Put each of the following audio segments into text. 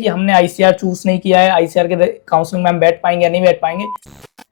कि हमने ICR choose नहीं किया है, आईसीआर के काउंसलिंग में हम बैठ पाएंगे या नहीं बैठ पाएंगे।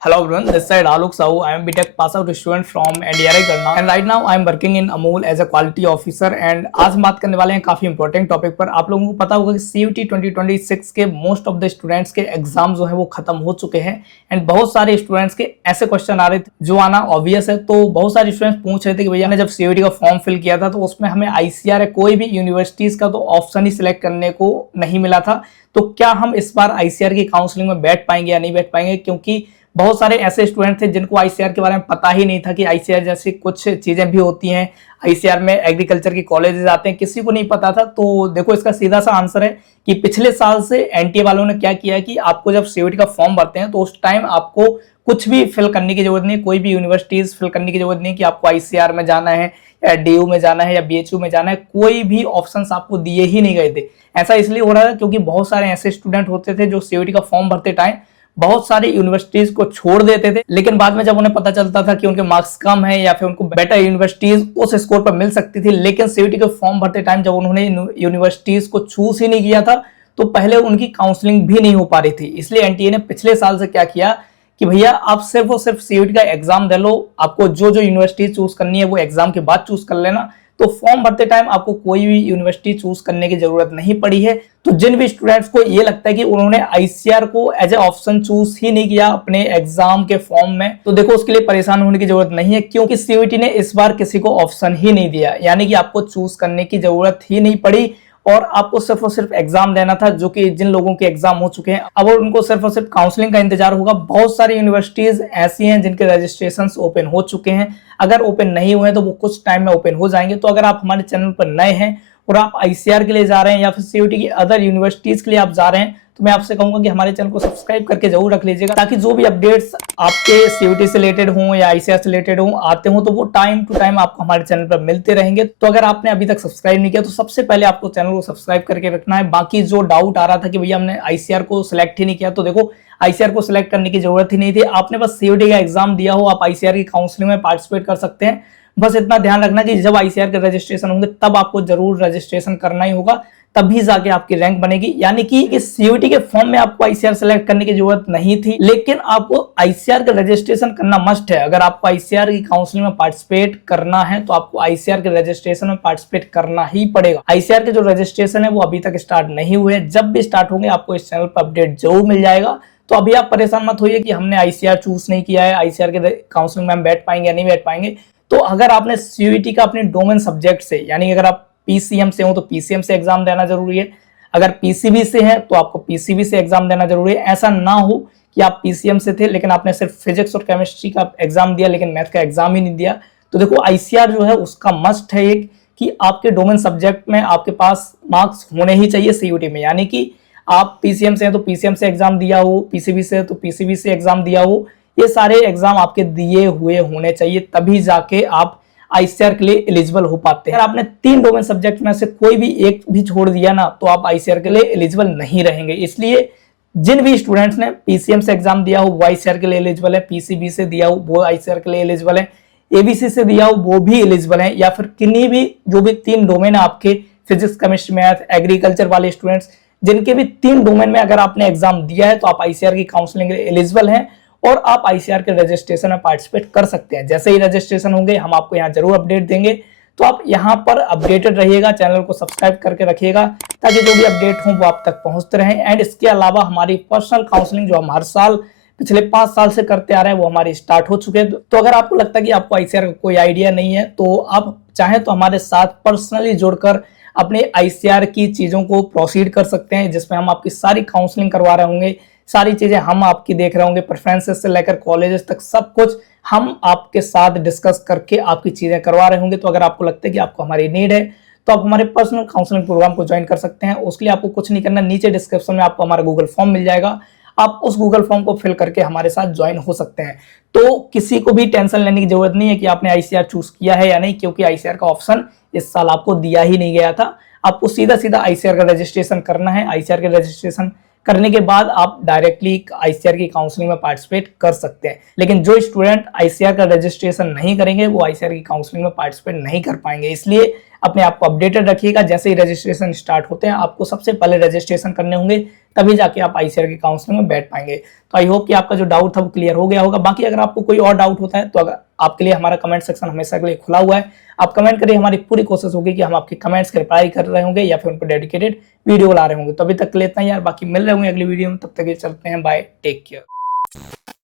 Hello everyone, this side Alok Sahu. I am BTech pass out student from NDRI Karna and right now I am working in Amul as a quality officer and आज हम बात करने वाले हैं काफी इंपॉर्टेंट टॉपिक पर। आप लोगों को पता होगा कि CUT 2026 के मोस्ट ऑफ द स्टूडेंट्स के एग्जाम जो है वो खत्म हो चुके हैं एंड बहुत सारे स्टूडेंट्स के ऐसे क्वेश्चन आ रहे थे जो आना ऑब्वियस है। तो बहुत सारे स्टूडेंट्स पूछ रहे थे कि भैया ने जब CUT का फॉर्म फिल किया था तो उसमें हमें ICAR कोई भी यूनिवर्सिटीज का तो ऑप्शन ही सिलेक्ट करने को नहीं मिला था, तो क्या हम इस बार ICAR की काउंसलिंग में बैठ पाएंगे या नहीं बैठ पाएंगे। क्योंकि बहुत सारे ऐसे स्टूडेंट थे जिनको आईसीआर के बारे में पता ही नहीं था कि आईसीआर जैसी कुछ चीजें भी होती हैं, आईसीआर में एग्रीकल्चर की कॉलेजेस आते हैं, किसी को नहीं पता था। तो देखो इसका सीधा सा आंसर है कि पिछले साल से एनटीए वालों ने क्या किया कि आपको जब सीयूटी का फॉर्म भरते हैं तो उस टाइम आपको कुछ भी फिल करने की जरूरत नहीं, कोई भी यूनिवर्सिटीज फिल करने की जरूरत नहीं कि आपको आईसीआर में जाना है या डीयू में जाना है या बीएचयू में जाना है, कोई भी ऑप्शंस आपको दिए ही नहीं गए थे। ऐसा इसलिए हो रहा है क्योंकि बहुत सारे ऐसे स्टूडेंट होते थे जो सीयूटी का फॉर्म भरते टाइम बहुत सारी यूनिवर्सिटीज को छोड़ देते थे, लेकिन बाद में जब उन्हें पता चलता था कि उनके मार्क्स कम है या फिर उनको बेटर यूनिवर्सिटीज उस स्कोर पर मिल सकती थी, लेकिन सीयूटी के फॉर्म भरते टाइम जब उन्होंने यूनिवर्सिटीज को चूज ही नहीं किया था तो पहले उनकी काउंसलिंग भी नहीं हो पा रही थी। इसलिए एनटीए ने पिछले साल से क्या किया कि भैया आप सिर्फ और सिर्फ सीयूटी का एग्जाम दे लो, आपको जो जो यूनिवर्सिटी चूज करनी है वो एग्जाम के बाद चूज कर लेना। तो फॉर्म भरते टाइम आपको कोई भी यूनिवर्सिटी चूज करने की जरूरत नहीं पड़ी है। तो जिन भी स्टूडेंट्स को ये लगता है कि उन्होंने आईसीआर को एज ए ऑप्शन चूज ही नहीं किया अपने एग्जाम के फॉर्म में, तो देखो उसके लिए परेशान होने की जरूरत नहीं है, क्योंकि सीयूटी ने इस बार किसी को ऑप्शन ही नहीं दिया, यानी कि आपको चूज करने की जरूरत ही नहीं पड़ी और आपको सिर्फ और सिर्फ एग्जाम देना था। जो कि जिन लोगों के एग्जाम हो चुके हैं अब उनको सिर्फ और सिर्फ काउंसलिंग का इंतजार होगा। बहुत सारी यूनिवर्सिटीज ऐसी हैं जिनके रजिस्ट्रेशंस ओपन हो चुके हैं, अगर ओपन नहीं हुए तो वो कुछ टाइम में ओपन हो जाएंगे। तो अगर आप हमारे चैनल पर नए हैं और आप आईसीआर के लिए जा रहे हैं या फिर सीयूटी की अदर यूनिवर्सिटीज के लिए आप जा रहे हैं तो मैं आपसे कहूंगा कि हमारे चैनल को सब्सक्राइब करके जरूर रख लीजिएगा, ताकि जो भी अपडेट्स आपके सीयूटी से रिलेटेड हों या आईसीआर से रिलेटेड हों आते हों तो वो टाइम टू टाइम आपको हमारे चैनल पर मिलते रहेंगे। तो अगर आपने अभी तक सब्सक्राइब नहीं किया तो सबसे पहले आपको चैनल को सब्सक्राइब करके रखना है। बाकी जो डाउट आ रहा था कि भैया हमने आईसीआर को सिलेक्ट ही नहीं किया, तो देखो आईसीआर को सिलेक्ट करने की जरूरत ही नहीं थी, आपने बस सीयूटी का एग्जाम दिया हो, आप आईसीआर की काउंसलिंग में पार्टिसिपेट कर सकते हैं। बस इतना ध्यान रखना कि जब आईसीआर के रजिस्ट्रेशन होंगे तब आपको जरूर रजिस्ट्रेशन करना ही होगा, तभी जाके आपकी रैंक बनेगी। यानी कि इस सीयूटी के फॉर्म में आपको आईसीआर सेलेक्ट करने की जरूरत नहीं थी, लेकिन आपको आईसीआर का रजिस्ट्रेशन करना मस्ट है। अगर आपको आईसीआर की काउंसलिंग में पार्टिसिपेट करना है तो आपको आईसीआर के रजिस्ट्रेशन में पार्टिसिपेट करना ही पड़ेगा। आईसीआर के जो रजिस्ट्रेशन है वो अभी तक स्टार्ट नहीं हुए, जब भी स्टार्ट होंगे आपको इस चैनल पर अपडेट जरूर मिल जाएगा। तो अभी आप परेशान मत होइए कि हमने आईसीआर चूज नहीं किया है, आईसीआर के काउंसलिंग में हम बैठ पाएंगे या नहीं बैठ पाएंगे। तो अगर आपने सीयूटी का अपने डोमेन सब्जेक्ट से, यानी अगर आप पीसीएम से हो तो पीसीएम से एग्जाम देना जरूरी है, अगर पीसीबी से है तो आपको पीसीबी से एग्जाम देना जरूरी है। ऐसा ना हो कि आप पीसीएम से थे लेकिन आपने सिर्फ फिजिक्स और केमिस्ट्री का एग्जाम दिया लेकिन मैथ का एग्जाम ही नहीं दिया। तो देखो आईसीआर जो है उसका मस्ट है एक कि आपके डोमेन सब्जेक्ट में आपके पास मार्क्स होने ही चाहिए सीयूटी में, यानी कि आप पीसीएम से हैं तो पीसीएम से एग्जाम दिया हो, पीसीबी से है तो पीसीबी से एग्जाम दिया हो, ये सारे एग्जाम आपके दिए हुए होने चाहिए, तभी जाके आप आईसीआर के लिए एलिजिबल हो पाते हैं। अगर आपने 3 डोमेन सब्जेक्ट में से कोई भी एक भी छोड़ दिया ना तो आप आईसीआर के लिए एलिजिबल नहीं रहेंगे। इसलिए जिन भी स्टूडेंट्स ने पीसीएम से एग्जाम दिया हो वो आईसीआर के लिए एलिजिबल है, पीसीबी से दिया हो वो आईसीआर के लिए एलिजिबल है, एबीसी से दिया हो वो भी एलिजिबल है, या फिर किन्हीं भी जो भी 3 डोमेन है आपके फिजिक्स केमिस्ट्री मैथ एग्रीकल्चर वाले स्टूडेंट्स जिनके भी 3 डोमेन में अगर आपने एग्जाम दिया है तो आप आईसीआर की काउंसलिंग के लिए एलिजिबल हैं और आप आईसीआर के रजिस्ट्रेशन में पार्टिसिपेट कर सकते हैं। जैसे ही रजिस्ट्रेशन होंगे हम आपको यहाँ जरूर अपडेट देंगे, तो आप यहाँ पर अपडेटेड रहिएगा, चैनल को सब्सक्राइब करके रखिएगा ताकि जो भी अपडेट हो वो आप तक पहुंचते रहें। एंड इसके अलावा हमारी पर्सनल काउंसलिंग जो हम हर साल पिछले 5 साल से करते आ रहे हैं वो हमारी स्टार्ट हो चुके हैं। तो अगर आपको लगता है कि आपको आईसीआर का कोई आइडिया नहीं है तो आप चाहें तो हमारे साथ पर्सनली जुड़कर अपने आईसीआर की चीजों को प्रोसीड कर सकते हैं, जिसमें हम आपकी सारी काउंसलिंग करवा रहे होंगे, सारी चीजें हम आपकी देख रहे होंगे, प्रेफरेंसेस से लेकर कॉलेजेस तक सब कुछ हम आपके साथ डिस्कस करके आपकी चीजें करवा रहे होंगे। तो अगर आपको लगता है कि आपको हमारी नीड है तो आप हमारे पर्सनल काउंसलिंग प्रोग्राम को ज्वाइन कर सकते हैं। उसके लिए आपको कुछ नहीं करना, नीचे डिस्क्रिप्शन में आपको हमारा गूगल फॉर्म मिल जाएगा, आप उस गूगल फॉर्म को फिल करके हमारे साथ ज्वाइन हो सकते हैं। तो किसी को भी टेंशन लेने की जरूरत नहीं है कि आपने आईसीआर चूज किया है या नहीं, क्योंकि आईसीआर का ऑप्शन इस साल आपको दिया ही नहीं गया था। आपको सीधा सीधा आईसीआर का रजिस्ट्रेशन करना है, आईसीआर के रजिस्ट्रेशन करने के बाद आप डायरेक्टली आईसीआर की काउंसलिंग में पार्टिसिपेट कर सकते हैं। लेकिन जो स्टूडेंट आईसीआर का रजिस्ट्रेशन नहीं करेंगे वो आईसीआर की काउंसलिंग में पार्टिसिपेट नहीं कर पाएंगे। इसलिए अपने आप को अपडेटेड रखिएगा। जैसे ही रजिस्ट्रेशन स्टार्ट होते हैं आपको सबसे पहले रजिस्ट्रेशन करने होंगे, तभी जाके आप आईसीआर की काउंसलिंग में बैठ पाएंगे। तो आई होप कि आपका जो डाउट था वो क्लियर हो गया होगा। बाकी अगर आपको कोई और डाउट होता है तो अगर आपके लिए हमारा कमेंट सेक्शन हमेशा के लिए खुला हुआ है, आप कमेंट करिए। हमारी पूरी कोशिश होगी कि हम आपके कमेंट्स के रिप्लाई कर रहे होंगे या फिर उन पर डेडिकेटेड वीडियो ला रहे होंगे। तो अभी तक के लिए इतना ही यार, बाकी मिल रहे होंगे अगली वीडियो में, तब तक के चलते हैं, बाय, टेक केयर।